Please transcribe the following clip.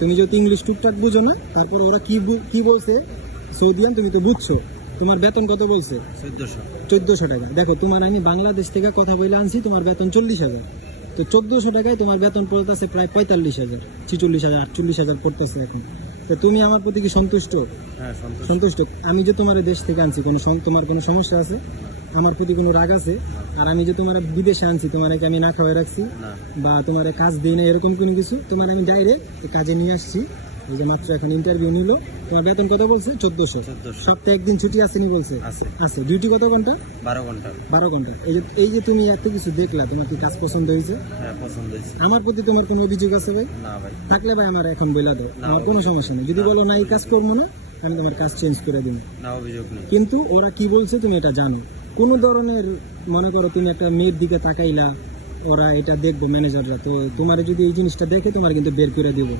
তুমি যেহেতু ইংলিশ টুকটাক বুঝো না, তারপর ওরা কি বলছে সৌদিয়ান তুমি তো বুঝছো। তোমার বেতন কত বলছে? 1400 টাকা। দেখো তোমার আমি বাংলাদেশ থেকে কথা বলে আনছি, তোমার বেতন 40,000। তো 1400 টাকায় তোমার বেতন পড়তেছে প্রায় 45,000, 46,000, 48,000 পড়তেছে এখন। তো তুমি আমার প্রতি কি সন্তুষ্ট? হ্যাঁ, সন্তুষ্ট। আমি যে তোমার দেশ থেকে আনছি, তোমার কোনো সমস্যা আছে? আমার প্রতি কোনো রাগ আছে? আর আমি যে তোমার বিদেশে আনছি, তোমার আমি না খাওয়াই রাখছি না। বা তোমার কাজ দিই না এরকম কোনো কিছু? তোমার আমি ডাইরেক্ট কাজে নিয়ে আসছি। এই যে মাত্র এখন ইন্টারভিউ নিল। তোমার বেতন কত বলছে? 1400। সপ্তাহে একদিন ছুটি আসেনি বলছে? আছে। ডিউটি কত ঘন্টা? 12 ঘন্টা। 12 ঘন্টা। এই যে তুমি এত কিছু দেখলা, তোমার কি কাজ পছন্দ হয়েছে? হ্যাঁ, পছন্দ হয়েছে। আমার প্রতি তোমার কোনো অভিযোগ আছে ভাই? না ভাই। থাকলে ভাই আমার এখন বলে দাও, আমার কোনো সমস্যা নেই। যদি বলো না এই কাজ করবো না, আমি তোমার কাজ চেঞ্জ করে দিব। না, অভিযোগ নেই। কিন্তু ওরা কি বলছে তুমি এটা জানো। কোনো ধরনের মনে করো তুমি একটা মেয়ের দিকে তাকাইলা, ওরা এটা দেখবো ম্যানেজাররা, তো তোমার যদি এই জিনিসটা দেখে তোমার কিন্তু বের করে দিব।